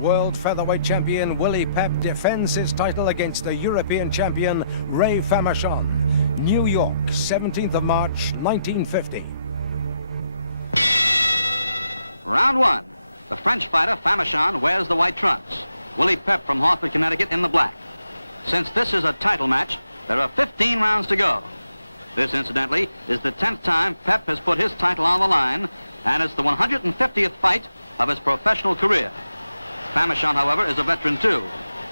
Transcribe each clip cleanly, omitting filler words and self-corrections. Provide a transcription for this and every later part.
World Featherweight champion Willie Pep defends his title against the European champion Ray Famechon. New York, 17th of March, 1950. Round one. The French fighter Famechon wears the white trunks. Willie Pep from Hartford, Connecticut in the black. Since this is a title match, there are 15 rounds to go. This, incidentally, is the 10th time Pep has put his title on the line, and it's the 150th fight of his professional career. Famechon, however, is a veteran too.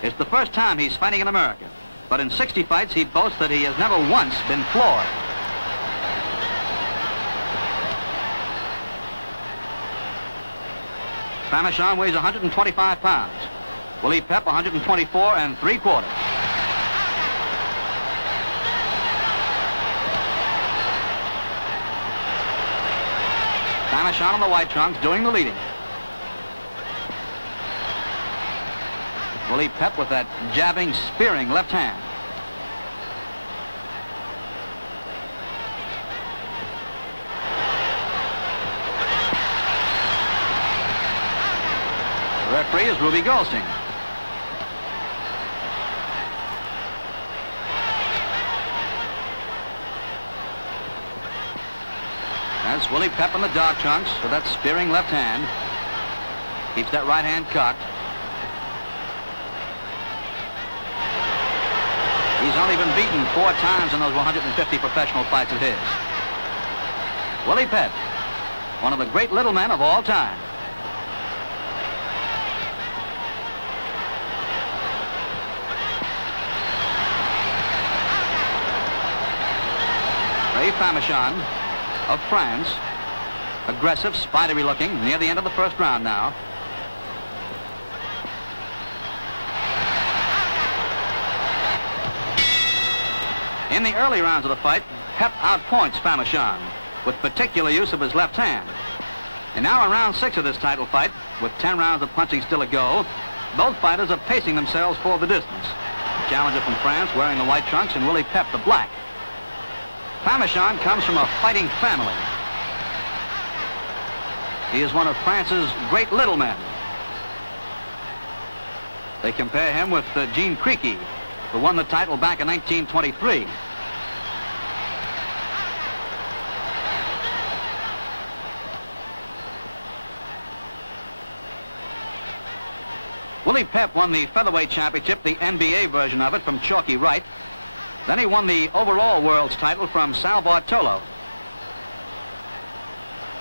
It's the first time he's fighting in America, but in 60 fights he boasts that he has never once been floored. Famechon weighs 125 pounds. Willie Pep 124 3/4. Famechon on the white trunks doing the leading. Willie Pep with that jabbing, spearing left hand. The referee is Ruby Goldstein. That's Willie Pep in the dark trunks with that spearing left hand. Keeps that right hand cocked. He's only been beaten 4 times in those 150 professional fights of his. Willie Pep, one of the great little men of all time. Ray Famechon of France, aggressive, spidery looking, near the end of the first round now. In the early rounds of the fight, Pep outpoints Famechon with particular use of his left hand. And now in round 6 of this title fight, with 10 rounds of punching still to go, both fighters are pacing themselves for the distance. The challenger from France wearing the white trunks and Willie Pep the black. Famechon comes from a fighting family. He is one of France's great little men. They compare him with Gene Creaky, who won the title back in 1923. Willie Pep won the Featherweight Championship, the NBA version of it, from Chalky Wright. Then he won the overall world's title from Savoie.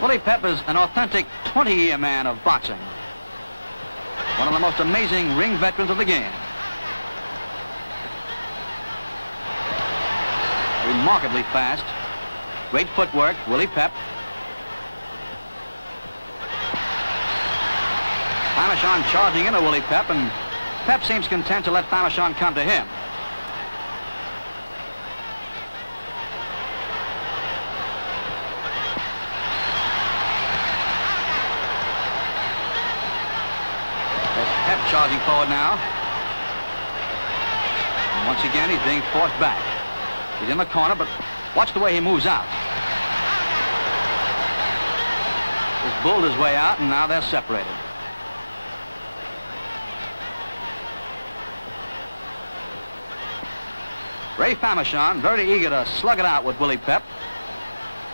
Willie Pep is an authentic 20-year man of boxing. One of the most amazing ring veterans of the game. Remarkably fast. Great footwork, Willie Pep. Famechon charging into Willie Pep, and Pep seems content to let Famechon come to him. There's Pep charging forward now. And once again, he's being forced back. He's in the corner, but watch the way he moves out. He's bulled his way out, and now they're separated. Ray Famechon very eager to slug it out with Willie Pep.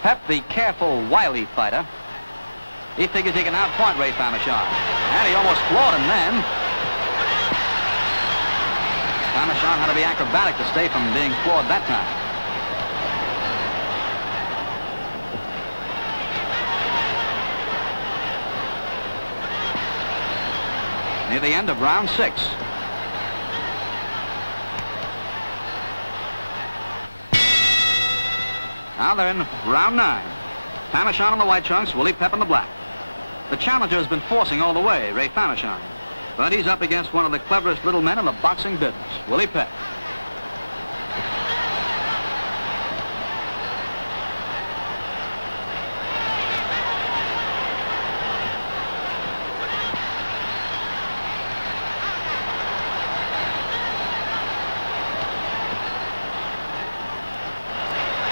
Pep, the careful, wily fighter. He figures he can outpoint Ray Famechon. And he almost floored him then. Famechon had to be acrobatic to stay from being floored that time. Near the end of round 6. Now they're in round 9. Famechon on the white trunks, Willie Pep in the black. The challenger has been forcing all the way, Ray Famechon. But he's up against one of the cleverest little men in the boxing business, Willie Pep.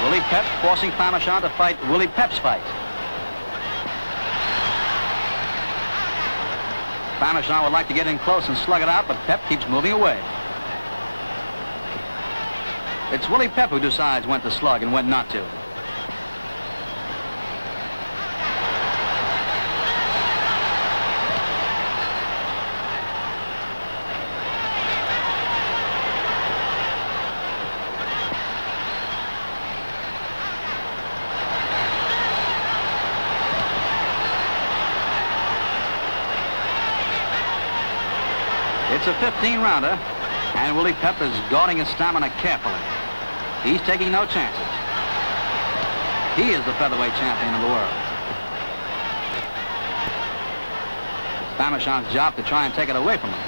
Willie Pep forcing Famechon to fight Willie Pep's fight. Famechon would like to get in close and slug it out, but Pep keeps moving away. It's Willie Pep who decides when to slug and when not to. It's a 15-rounder, and Willie Pep is guarding his stamina carefully. He's taking no chances. He is the featherweight champion of the world. It's Famechon's job to try and take it away from him.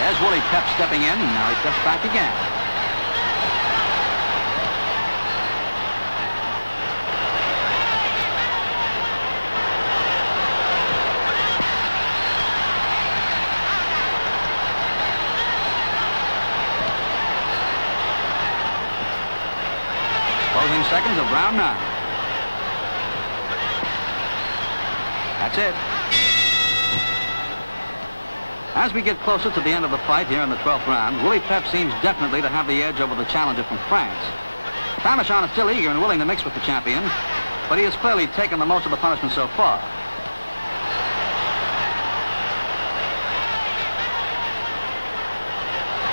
There's Willie Pep stepping in, and now he steps back again. Closing seconds of round 9. That's it. As we get closer to the end of the fight here in the 12th round, Willie Pep seems definitely to have the edge over the challenger from France. Famechon is still eager and willing to mix with the champion, but he has clearly taken the most of the punishment so far.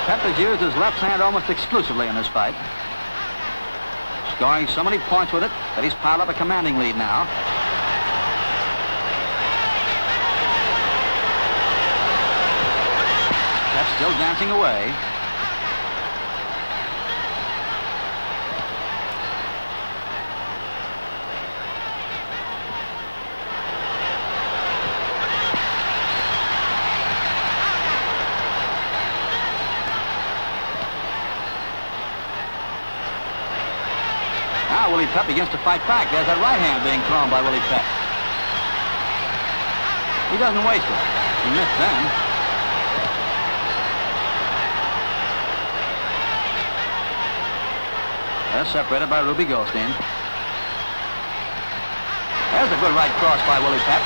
Pep has used his left hand almost exclusively in this fight, scoring so many points with it that he's piled up a commanding lead now. Pep's still dancing away. Now Willie Pep begins to fight back. There's a right hand being thrown by Willie Pep. He doesn't waste it. He missed then. They're separated by Ruby Goldstein. There's a good right cross by Willie Pep.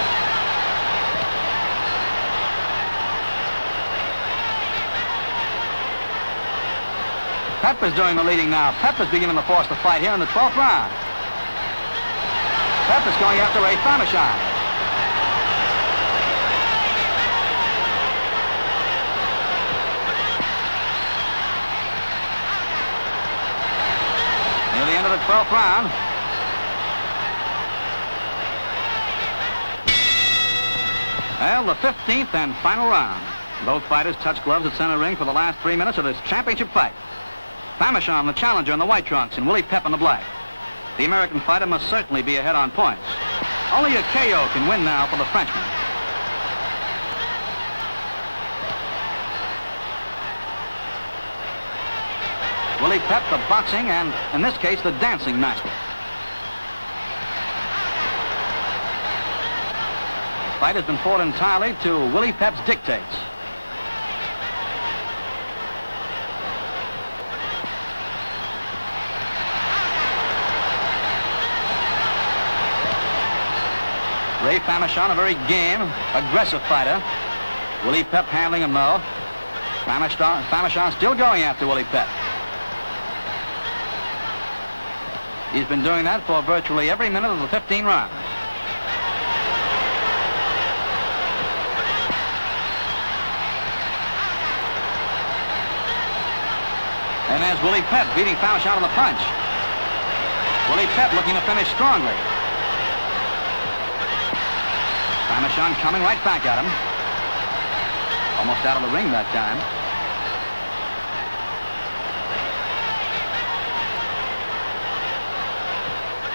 Pep is doing the leading now. Pep is beginning to force the fight here in the 12th round. Pep is going after Ray Famechon. Near the end of the 12th round. Well, the 15th and final round. Both fighters touch gloves at center ring for the last 3 minutes of this championship fight. Famechon, the challenger, in the white trunks, and Willie Pep in the black. The American fighter must certainly be ahead on points. Only a KO can win now for the Frenchman. Willie Pep, the boxing and, in this case, the dancing master. The fight has been fought entirely to Willie Pep's dictates. Ray Famechon, a very game, aggressive fighter. Willie Pep handling him, though. Famechon still going after Willie Pep. He's been doing that for virtually every minute of the 15 rounds. And there's Willie Pep beating Famechon on the punch. Willie Pep looking to finish strongly. Famechon coming right back at him. Almost out of the ring that time.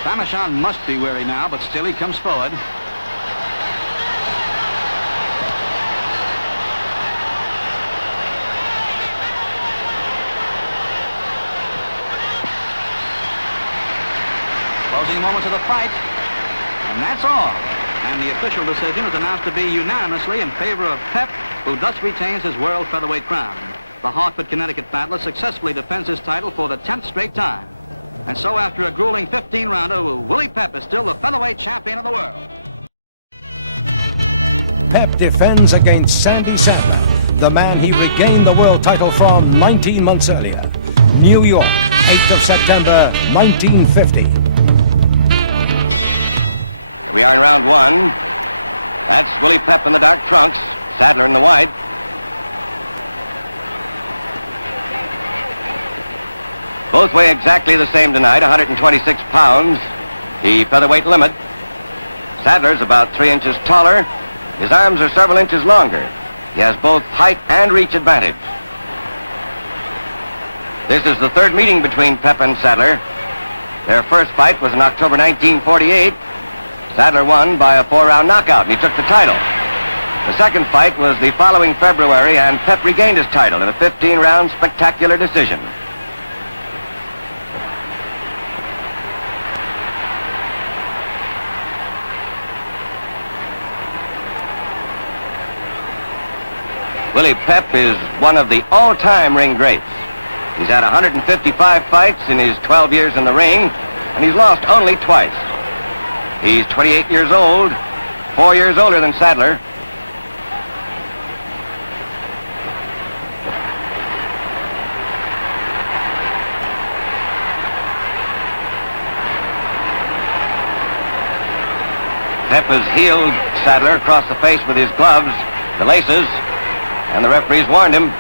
Famechon must be weary now, but still he comes forward. Closing moments of the fight, and that's all. And the official decision is announced to be unanimously in favor of Pep, who thus retains his world featherweight crown. the Hartford, Connecticut battler successfully defends his title for the 10th straight time. And so after a grueling 15-rounder, Willie Pep is still the featherweight champion of the world. Pep defends against Sandy Sadler, the man he regained the world title from 19 months earlier. New York, 8th of September, 1950. Here we are in round one. That's Willie Pep in the dark trunks, Sadler in the white. Both weigh exactly the same tonight, 126 pounds, the featherweight limit. Sadler's about 3 inches taller. His arms are several inches longer. He has both height and reach advantage. This is the third meeting between Pep and Sadler. Their first fight was in October 1948. Sadler won by a 4-round knockout, and he took the title. The second fight was the following February, and Pep regained his title in a 15-round spectacular decision. Willie Pep is one of the all-time ring greats. He's had 155 fights in his 12 years in the ring, and he's lost only twice. He's 28 years old, 4 years older than Sadler. Pep has heeled Sadler across the face with his gloves, the laces, and the referees warned him.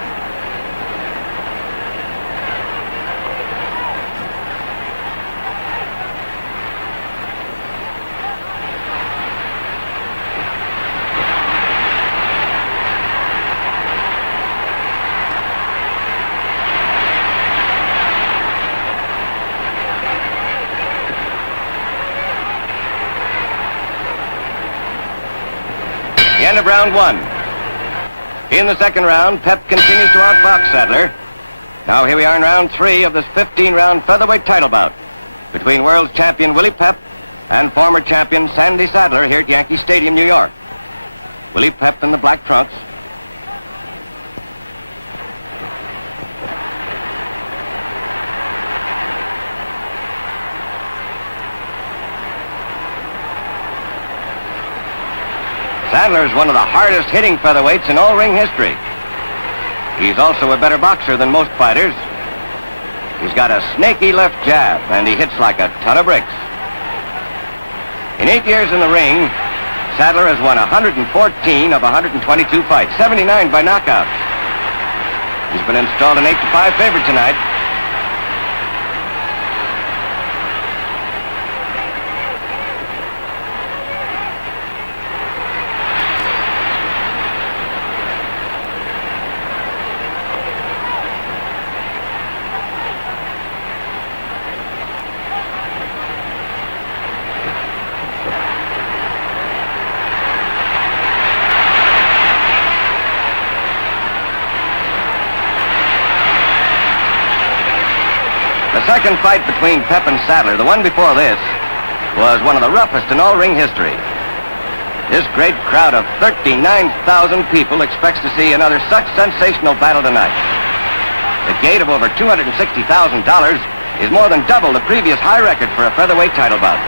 The end of round one. In the second round, Pep continues to outbox Sadler. Now here we are in round three of this 15-round featherweight title bout between world champion Willie Pep and former champion Sandy Sadler here at Yankee Stadium, New York. Willie Pep in the black trunks. Sadler is one of the hardest hitting featherweights in all ring history. He's also a better boxer than most fighters. He's got a snaky left jab, and he hits like a ton of bricks. In 8 years in the ring, Sadler has won 114 of 122 fights, 79 by knockouts. He's been installed an 8-5 favorite tonight. The second fight between Pep and Sadler, the one before this, was one of the roughest in all ring history. This great crowd of 39,000 people expects to see another such sensational battle tonight. The gate of over $260,000 is more than double the previous high record for a featherweight title bout.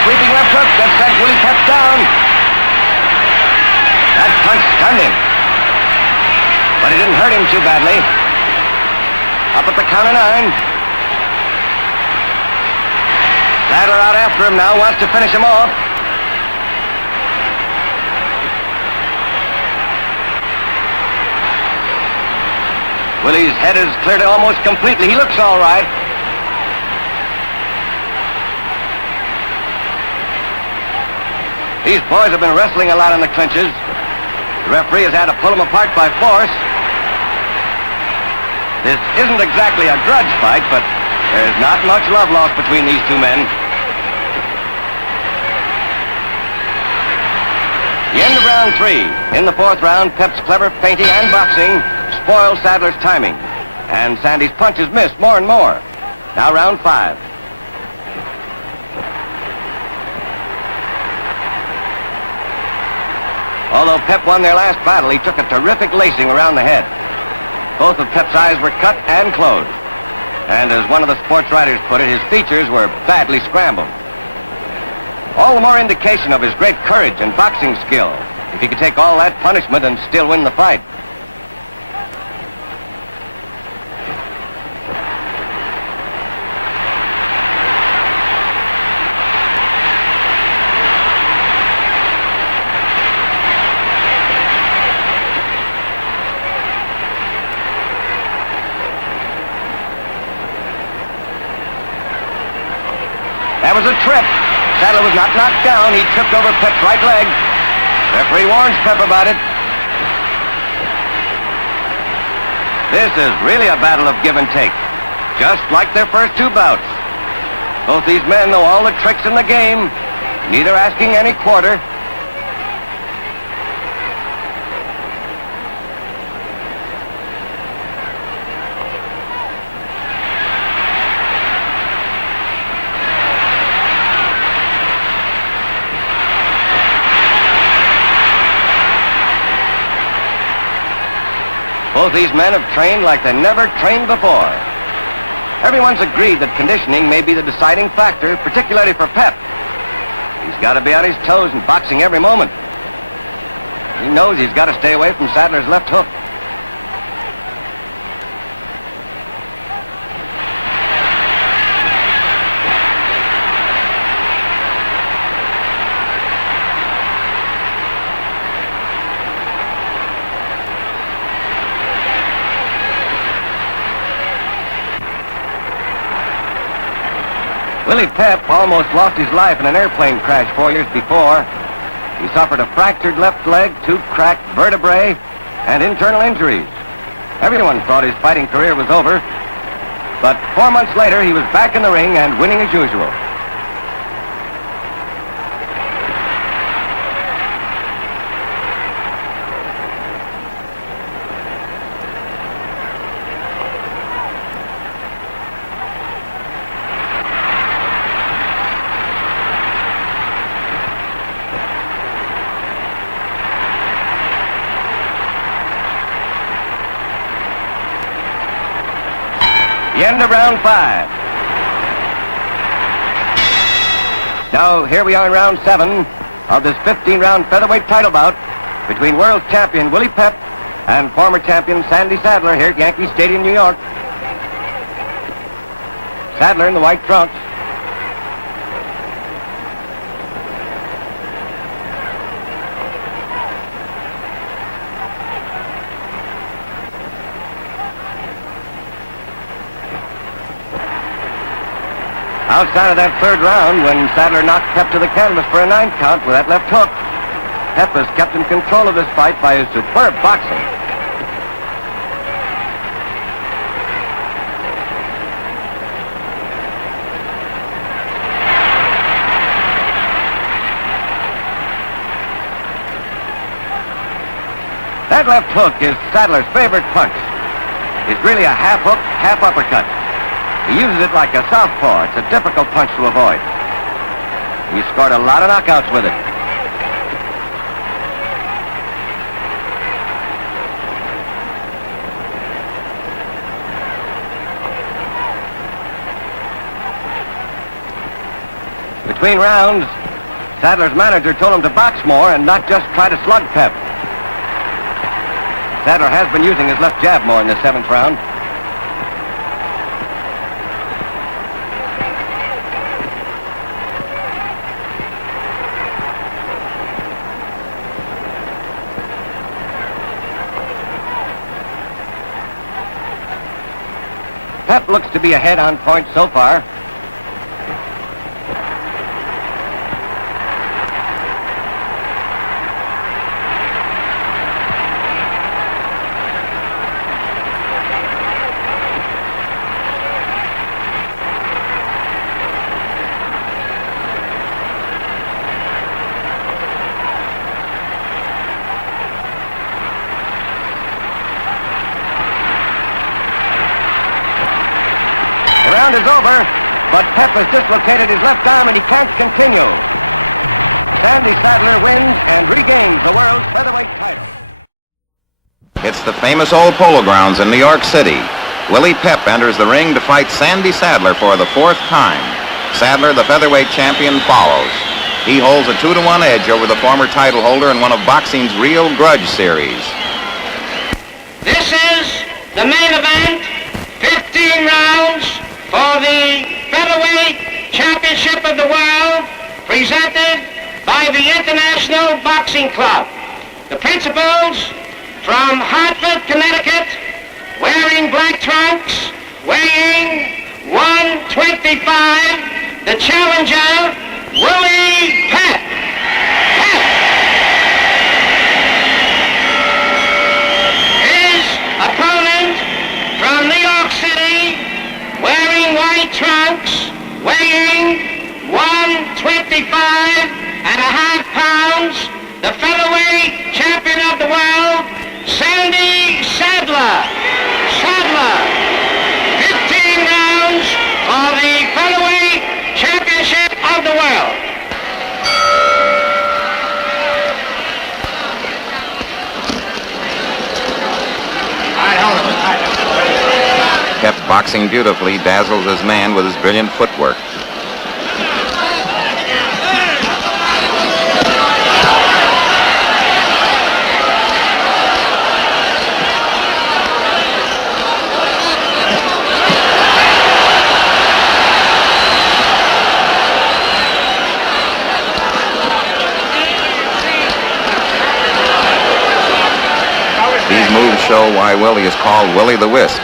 Sweeping left hook that sent Willie Pep down. That punch stunned him. But it didn't hurt him too badly. Up at the count of 9. Sadler out after him now, wants to finish him off. Willie's head is cleared almost completely. He looks all right. These boys have been wrestling a lot in the clinches. The referee has had to pull them apart by force. This isn't exactly a grudge fight, but there's not much love lost between these two men. The end of round 3. In the 4th round, Pep's clever feinting and boxing spoiled Sadler's timing, and Sandy's punches missed more and more. Now round 5. Although Pep won their last battle, he took a terrific lacing around the head. Both of Pep's eyes were cut and closed. And as one of the sports writers put it, his features were badly scrambled. All the more indication of his great courage and boxing skill, if he could take all that punishment and still win the fight. That was a trip. Sadler was not knocked down. He tripped over Pep's right leg. Referee warns Pep about it. This is really a battle of give and take, just like their first 2 bouts. Both these men know all the tricks in the game, neither asking any quarter. Both these men have trained like they never trained before. Everyone's agreed that conditioning may be the deciding factor, particularly for Pep. He's got to be on his toes and boxing every moment. He knows he's got to stay away from Sadler's left hook. Willie Pep almost lost his life in an airplane crash 4 years before. He suffered a fractured left leg, 2 cracked vertebrae, and internal injuries. Everyone thought his fighting career was over, but 4 months later, he was back in the ring and winning as usual. The end of round 5. Now, here we are in round 7 of this 15-round featherweight title bout between world champion Willie Pep and former champion Sandy Sadler here at Yankee Stadium, New York. Sadler in the white trunks. Outside of that 3rd round, when Sadler knocked Pep to the canvas for a 9 count with that left hook, Pep has kept in control of this fight by his superb boxing. That left hook is Sadler's favorite punch. It's really a half hook, half uppercut. He uses it like a southpaw. It's a difficult punch to avoid. He scored a lot of knockouts with it. Between rounds, Sadler's manager told him to box more and not just try to slug Pep. Sadler has been using his left jab more in the 7th round. Pep looks to be ahead on points so far. round is over, but Pep has dislocated his left arm and he can't continue. Sandy Sadler wins and regains the world's featherweight title. It's the famous old polo grounds in New York City. Willie Pep enters the ring to fight Sandy Sadler for the 4th time. Sadler, the featherweight champion, follows. He holds a 2-1 edge over the former title holder in one of boxing's real grudge series. This is the main event, 15 rounds for the Featherweight Championship of the World, presented by the International Boxing Club. The principals from Hartford, Connecticut, wearing black trunks, weighing 125, the challenger, Willie Pep. His opponent from New York City, wearing white trunks, weighing 125.5 pounds, the featherweight champion of the world, Sandy Sadler. 15 rounds for the featherweight championship of the world. Pep, boxing beautifully, dazzles his man with his brilliant footwork. These moves show why Willie is called Willie the Wisp.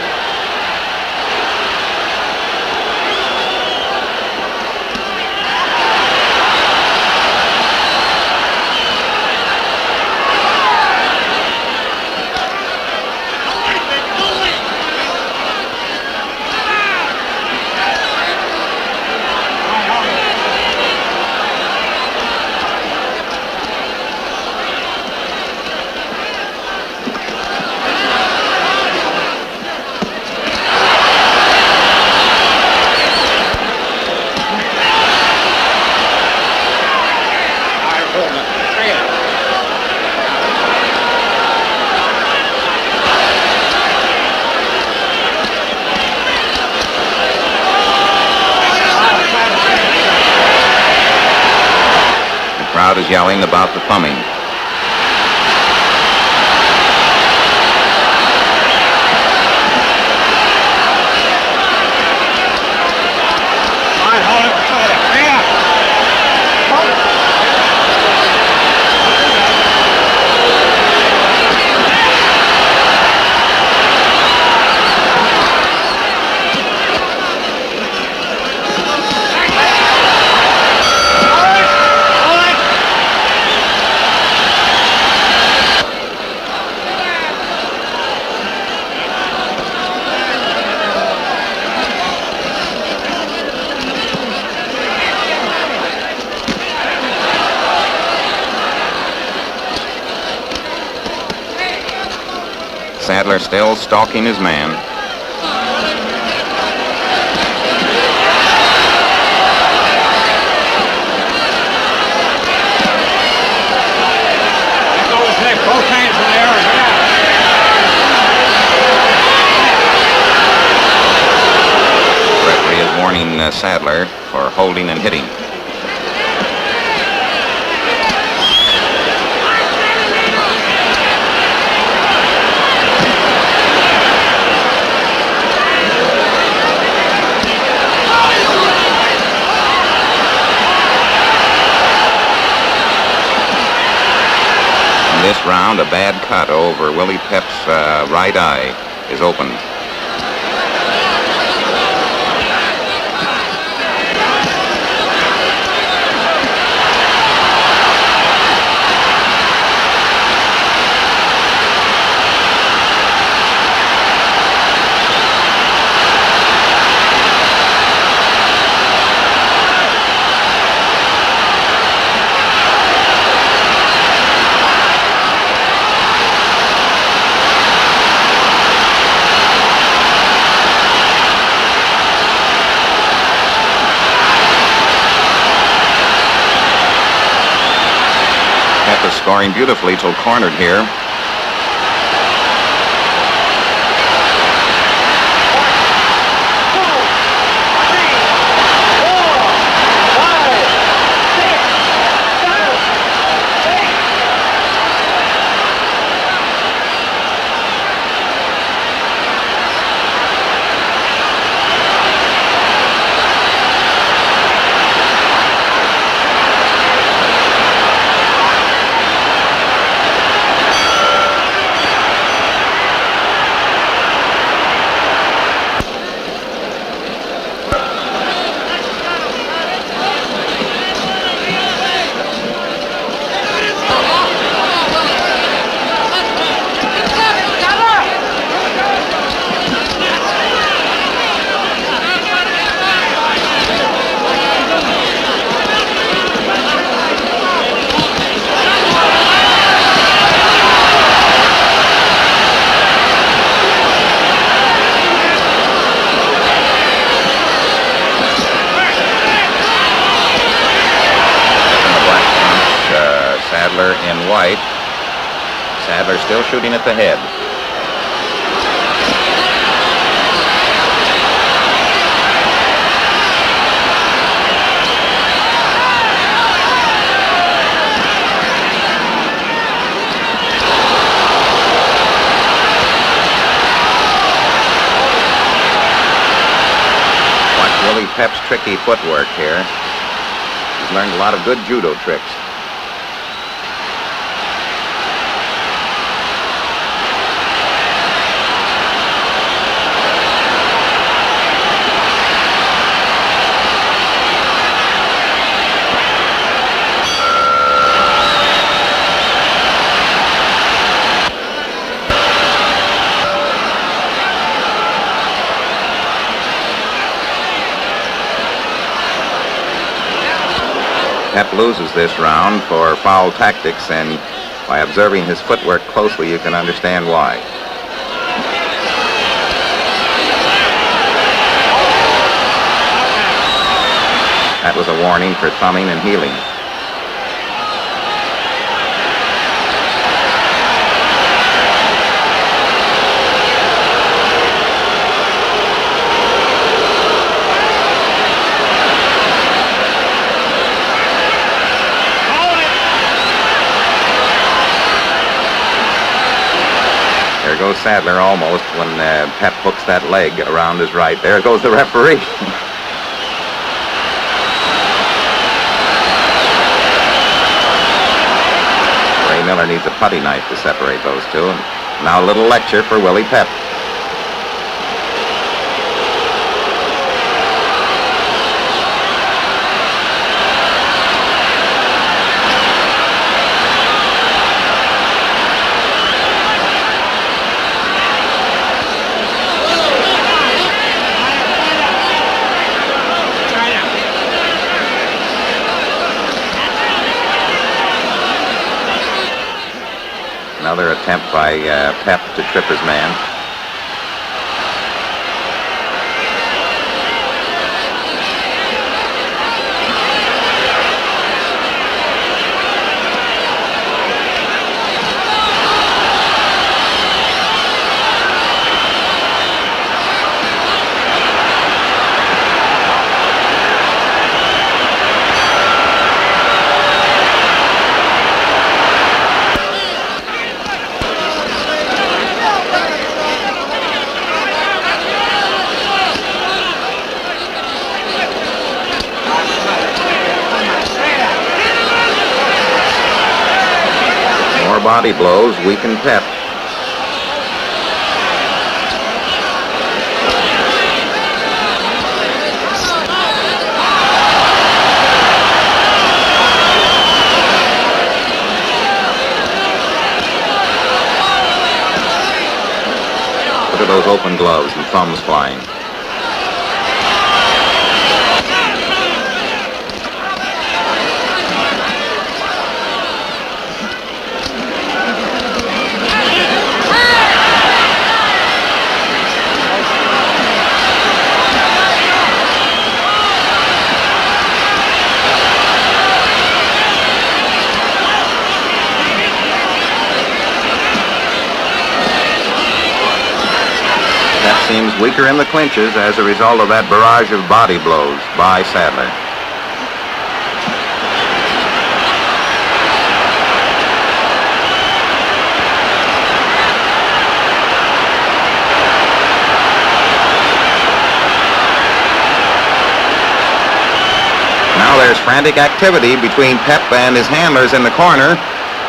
The crowd is yelling about the thumbing. Sadler still stalking his man. Referee is warning Sadler for holding and hitting. In this round, a bad cut over Willie Pep's right eye is opened. scoring beautifully till cornered here. Sadler in white. Sadler still shooting at the head. Watch Willie Pep's tricky footwork here. He's learned a lot of good judo tricks. Pep loses this round for foul tactics, and by observing his footwork closely, you can understand why. That was a warning for thumbing and heeling. There goes Sadler almost when Pep hooks that leg around his right. There goes the referee. Ray Miller needs a putty knife to separate those two. And now a little lecture for Willie Pep. Another attempt by Pep to trip his man. Body blows weaken Pep. Look at those open gloves and thumbs flying. seems weaker in the clinches as a result of that barrage of body blows by Sadler. Now there's frantic activity between Pep and his handlers in the corner,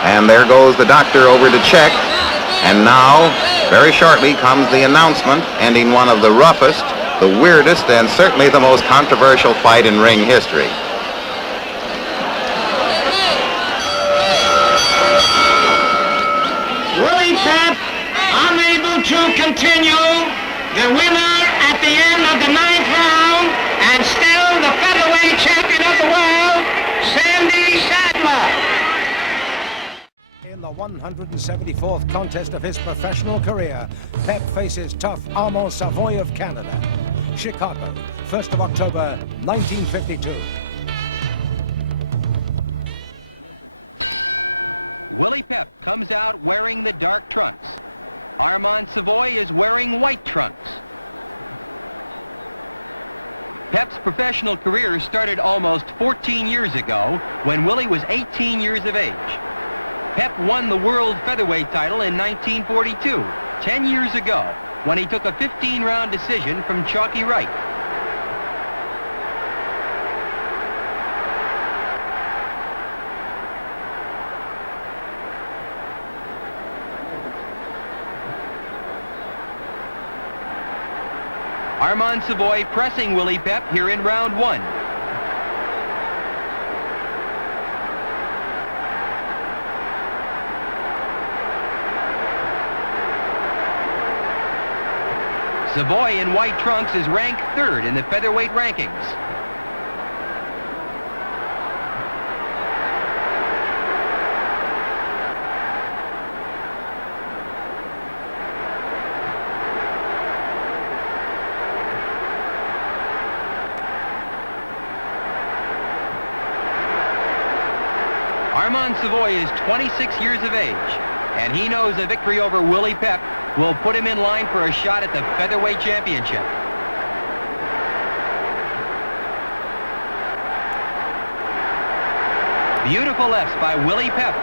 and there goes the doctor over to check. And now, very shortly, comes the announcement ending one of the roughest, the weirdest, and certainly the most controversial fight in ring history. Willie Pep, unable to continue, the winner at the end of the 9th round, and still the featherweight champion of the world, Sandy Sadler. In the 174th contest of his professional career, Pep faces tough Armand Savoie of Canada. Chicago, 1st of October, 1952. Willie Pep comes out wearing the dark trunks. Armand Savoie is wearing white trunks. Pep's professional career started almost 14 years ago when Willie was 18 years of age. Pep won the world featherweight title in 1942, 10 years ago, when he took a 15-round decision from Chalky Wright. Armand Savoie pressing Willie Pep here in round 1. Savoie in white trunks is ranked 3rd in the featherweight rankings. Armand Savoie is 26 years of age, and he knows a victory over Willie Pep will put him in line for a shot at the featherweight championship. Beautiful lefts by Willie Pep.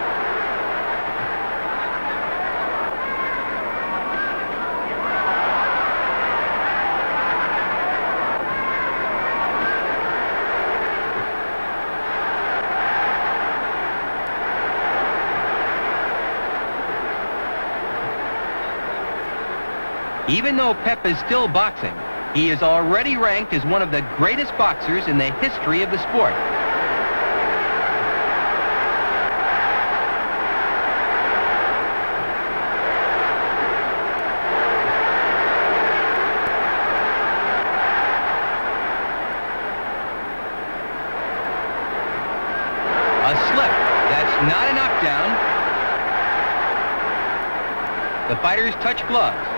Even though Pep is still boxing, he is already ranked as one of the greatest boxers in the history of the sport. A slip. That's not a knockdown. The fighters touch gloves.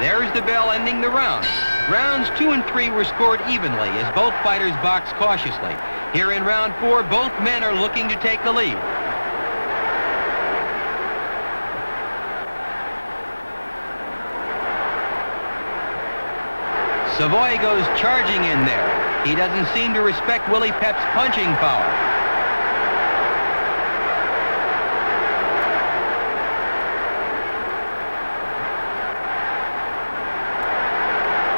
There's the bell ending the round. Rounds 2 and 3 were scored evenly as both fighters boxed cautiously. Here in round 4, both men are looking to take the lead. Savoie goes charging in there. He doesn't seem to respect Willie Pep's punching power.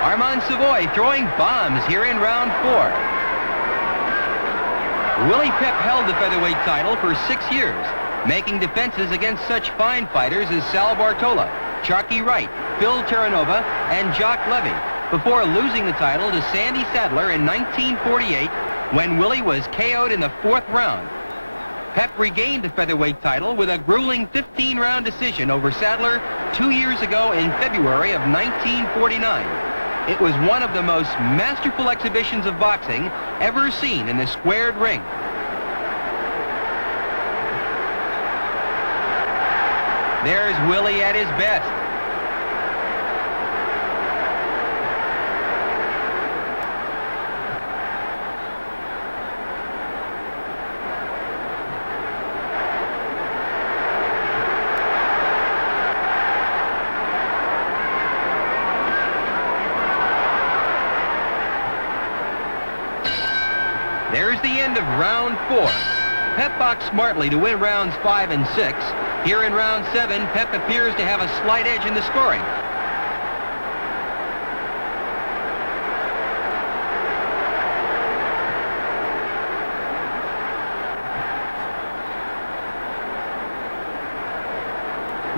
Armand Savoie throwing bombs here in round 4. Willie Pep held the featherweight title for 6 years, making defenses against such fine fighters as Sal Bartola, Chalky Wright, Phil Terranova, and Jock Levy, before losing the title to Sandy Sadler in 1948 when Willie was KO'd in the 4th round. Pep regained the featherweight title with a grueling 15-round decision over Sadler 2 years ago in February of 1949. It was one of the most masterful exhibitions of boxing ever seen in the squared ring. There's Willie at his best. There's the end of round 4. Pep boxed smartly to win rounds 5 and 6. Here in round 7, Pep appears to have a slight edge in the scoring.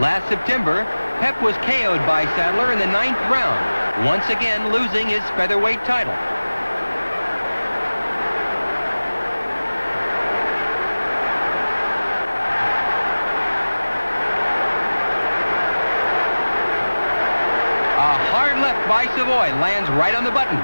Last September, Pep was KO'd by Sadler in the 9th round, once again losing his featherweight title. Hard left by Savoie lands right on the button.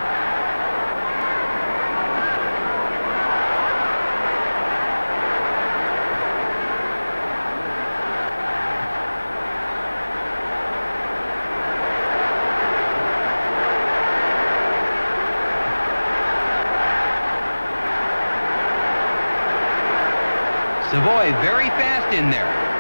Savoie very fast in there.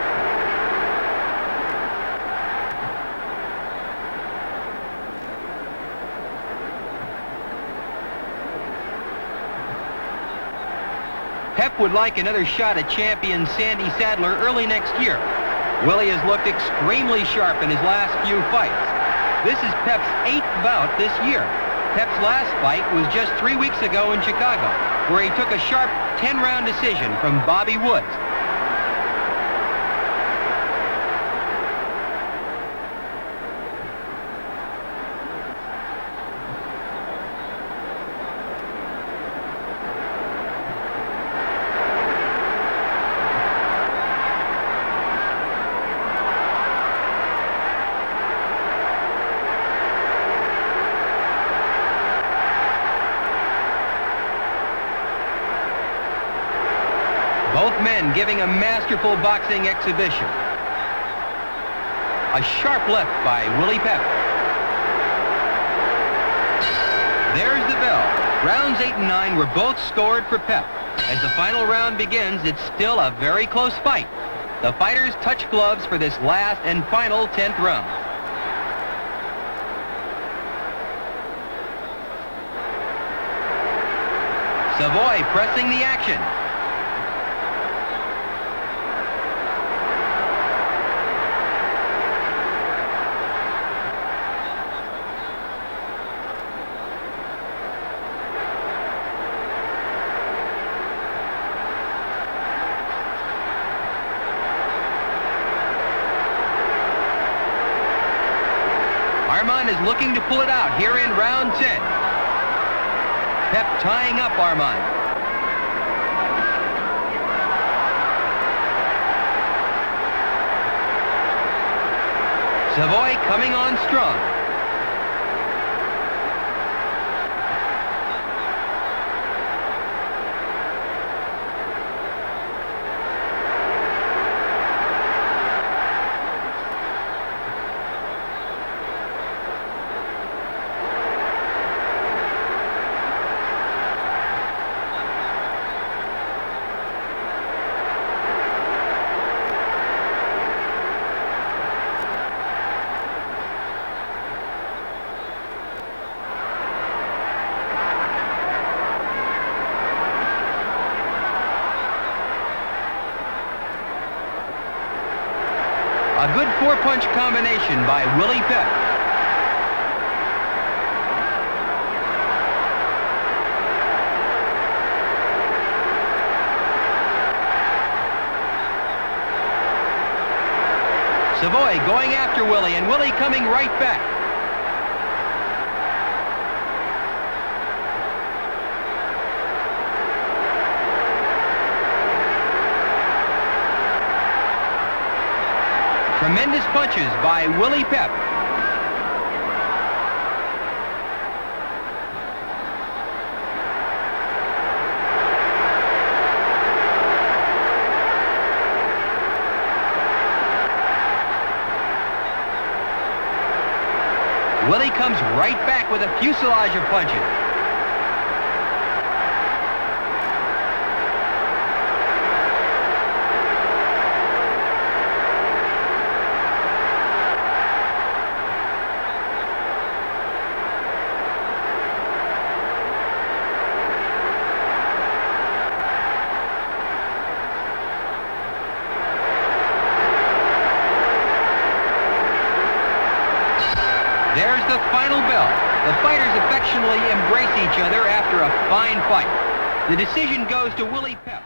Pep would like another shot at champion Sandy Sadler early next year. Willie has looked extremely sharp in his last few fights. This is Pep's 8th bout this year. Pep's last fight was just 3 weeks ago in Chicago, where he took a sharp 10-round decision from Bobby Woods. Both men giving a masterful boxing exhibition. A sharp left by Willie Pep. There's the bell. Rounds 8 and 9 were both scored for Pep. As the final round begins, it's still a very close fight. The fighters touch gloves for this last and final 10th round. Savoie pressing the action. Armand is looking to pull it out here in round 10. Pep tying up Armand. Savoie coming on strong. A good four-punch combination by Willie Pep. Savoie going after Willie, and Willie coming right back. Tremendous punches by Willie Pep. Willie comes right back with a fuselage of punches. There's the final bell. The fighters affectionately embrace each other after a fine fight. The decision goes to Willie Pep.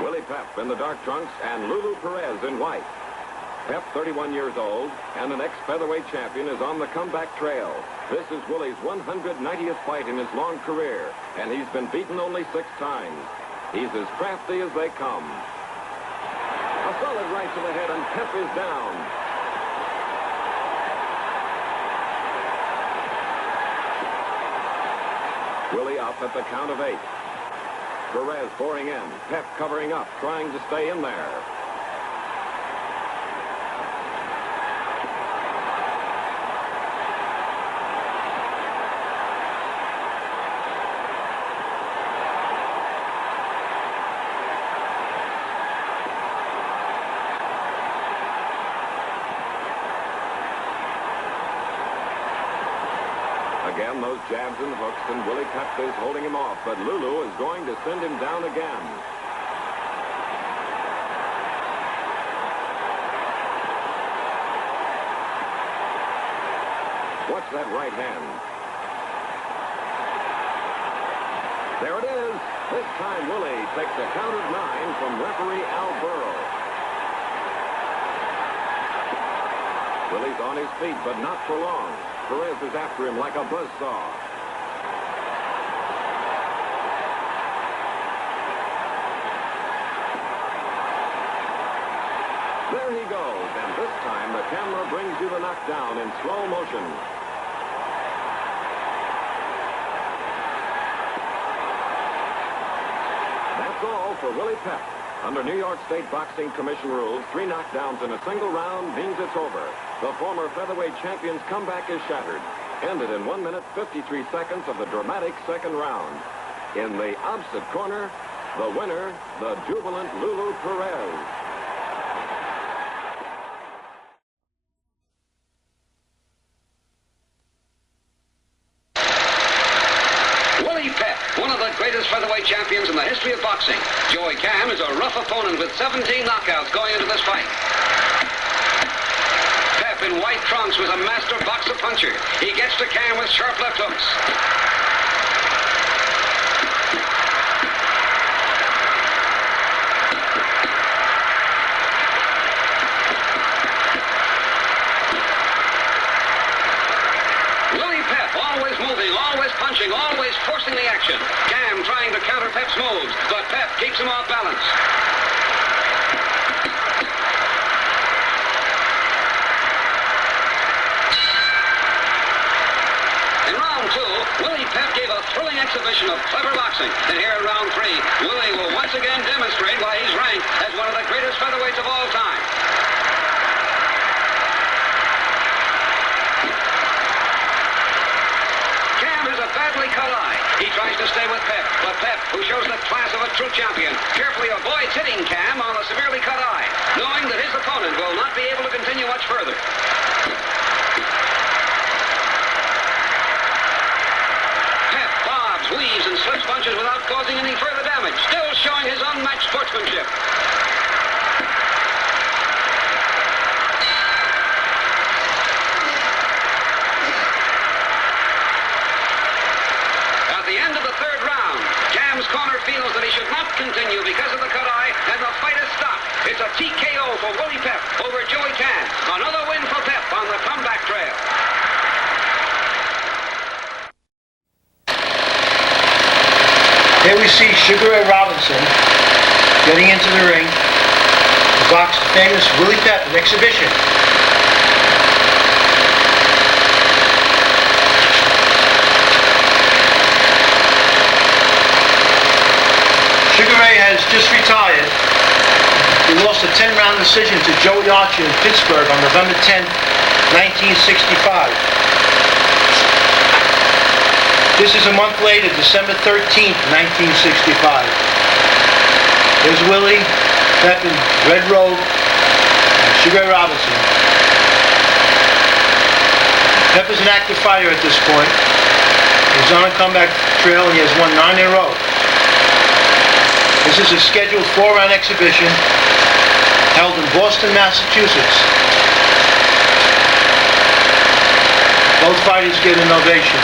Willie Pep in the dark trunks and Lulu Perez in white. Pep, 31 years old, and an ex-featherweight champion, is on the comeback trail. This is Willie's 190th fight in his long career, and he's been beaten only 6 times. He's as crafty as they come. A solid right to the head, and Pep is down. Willie up at the count of 8. Perez pouring in. Pep covering up, trying to stay in there. Again, those jabs and hooks, and Willie Pep is holding him off, but Lulu is going to send him down again. Watch that right hand. There it is. This time Willie takes a count of 9 from referee Al Burrow. Willie's on his feet, but not for long. Perez is after him like a buzzsaw. There he goes, and this time the camera brings you the knockdown in slow motion. That's all for Willie Pep. Under New York State Boxing Commission rules, 3 knockdowns in a single round means it's over. The former featherweight champion's comeback is shattered. Ended in 1 minute, 53 seconds of the dramatic second round. In the opposite corner, the winner, the jubilant Lulu Perez. Willie Pep, one of the greatest featherweight champions in the history of boxing. Joey Cam is a rough opponent with 17 knockouts going into this fight. Pep in white trunks was a master boxer puncher. He gets to Cam with sharp left hooks. Willie Pep always moving, always punching, always forcing the action. Cam trying to counter Pep's moves, but Pep keeps him off balance. In round 2, Willie Pep gave a thrilling exhibition of clever boxing. And here in round 3, Willie will once again demonstrate why he's ranked as one of the greatest featherweights of all time. Badly cut eye. He tries to stay with Pep, but Pep, who shows the class of a true champion, carefully avoids hitting Cam on a severely cut eye, knowing that his opponent will not be able to continue much further. Pep bobs, weaves, and slips punches without causing any further damage, still showing his unmatched sportsmanship. Corner feels that he should not continue because of the cut eye, and the fight is stopped. It's a TKO for Willie Pep over Joey Cam. Another win for Pep on the comeback trail. Here we see Sugar Ray Robinson getting into the ring. boxed the famous Willie Pep in exhibition. Sugar Ray has just retired. He lost a 10-round decision to Joey Archer in Pittsburgh on November 10, 1965. This is a month later, December 13th, 1965. There's Willie Pep in red robe and Sugar Ray Robinson. Pep is an active fighter at this point. He's on a comeback trail and he has won 9 in a row. This is a scheduled 4-round exhibition held in Boston, Massachusetts. Both fighters get an ovation.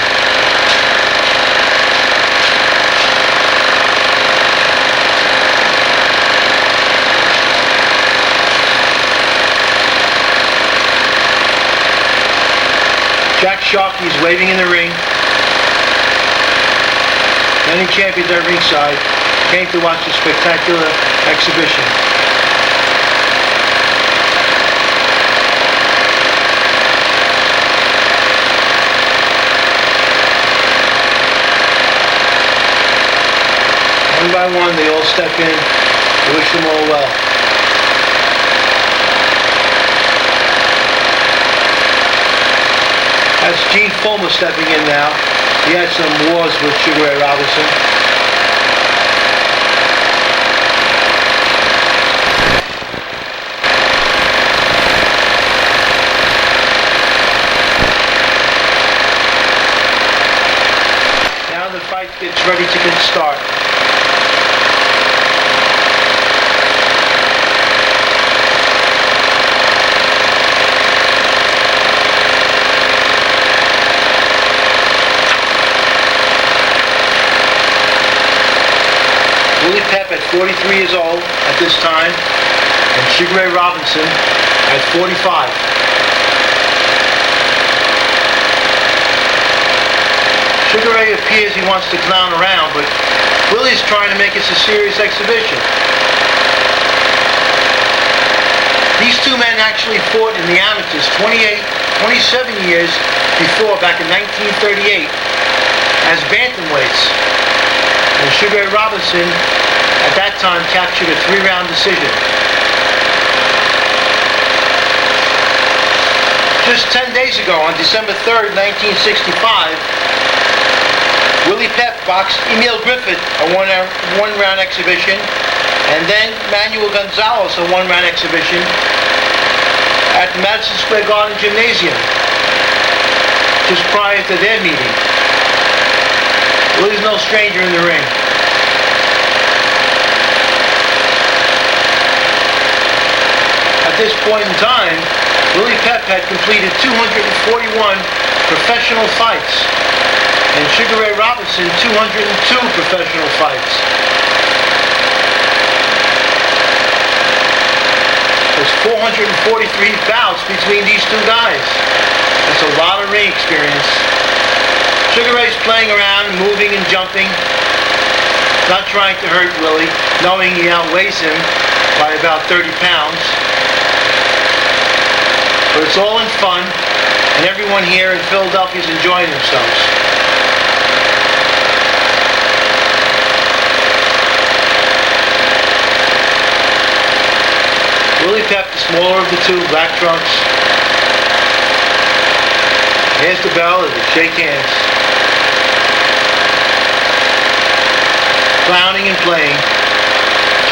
Jack Sharkey is waving in the ring. Many champions at ringside came to watch the spectacular exhibition. One by one, they all step in to wish them all well. That's Gene Fulmer stepping in now. He had some wars with Sugar Ray Robinson. Now the fight gets ready to get started. Willie Pep at 43 years old at this time, and Sugar Ray Robinson at 45. Sugar Ray appears he wants to clown around, but Willie's trying to make this a serious exhibition. These two men actually fought in the amateurs 27 years before, back in 1938, as bantamweights. And Sugar Ray Robinson, at that time, captured a 3-round decision. Just 10 days ago, on December 3rd, 1965, Willie Pep boxed Emil Griffith, a one-round exhibition, and then Manuel Gonzalez, a 1-round exhibition, at the Madison Square Garden Gymnasium, just prior to their meeting. Willie's no stranger in the ring. At this point in time, Willie Pep had completed 241 professional fights, and Sugar Ray Robinson 202 professional fights. There's 443 bouts between these two guys. That's a lot of ring experience. Sugar Ray's playing around, moving and jumping, not trying to hurt Willie, knowing he outweighs him by about 30 pounds. But it's all in fun, and everyone here in Philadelphia is enjoying themselves. Willie Pep, the smaller of the two, black trunks. Here's the bell as they shake hands. Clowning and playing,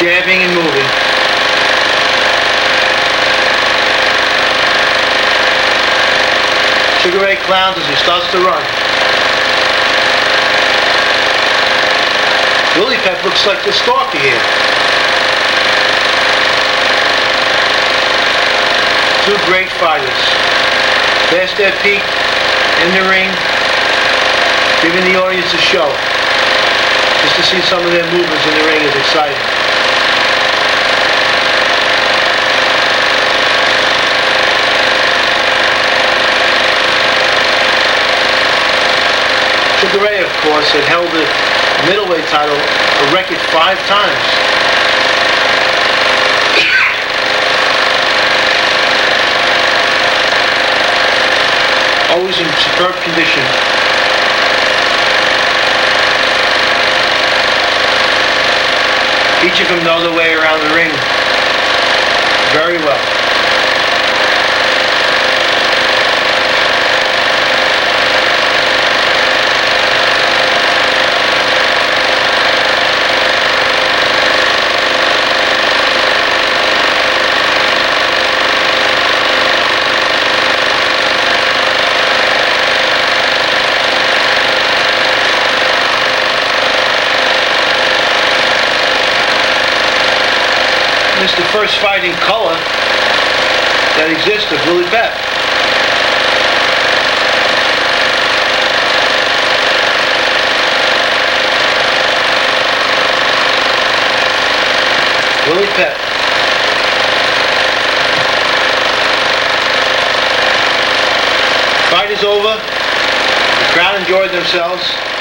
jabbing and moving. Sugar Ray clowns as he starts to run. Willie Pep looks like the stalker here. Two great fighters. Past their peak in the ring, giving the audience a show. Just to see some of their movements in the ring is exciting. Sugar Ray, of course, had held the middleweight title a record 5 times. always in superb condition. Each of them know their way around the ring very well. This is the first fight in color that exists of Willie Pep. Willie Pep. Fight is over. The crowd enjoyed themselves.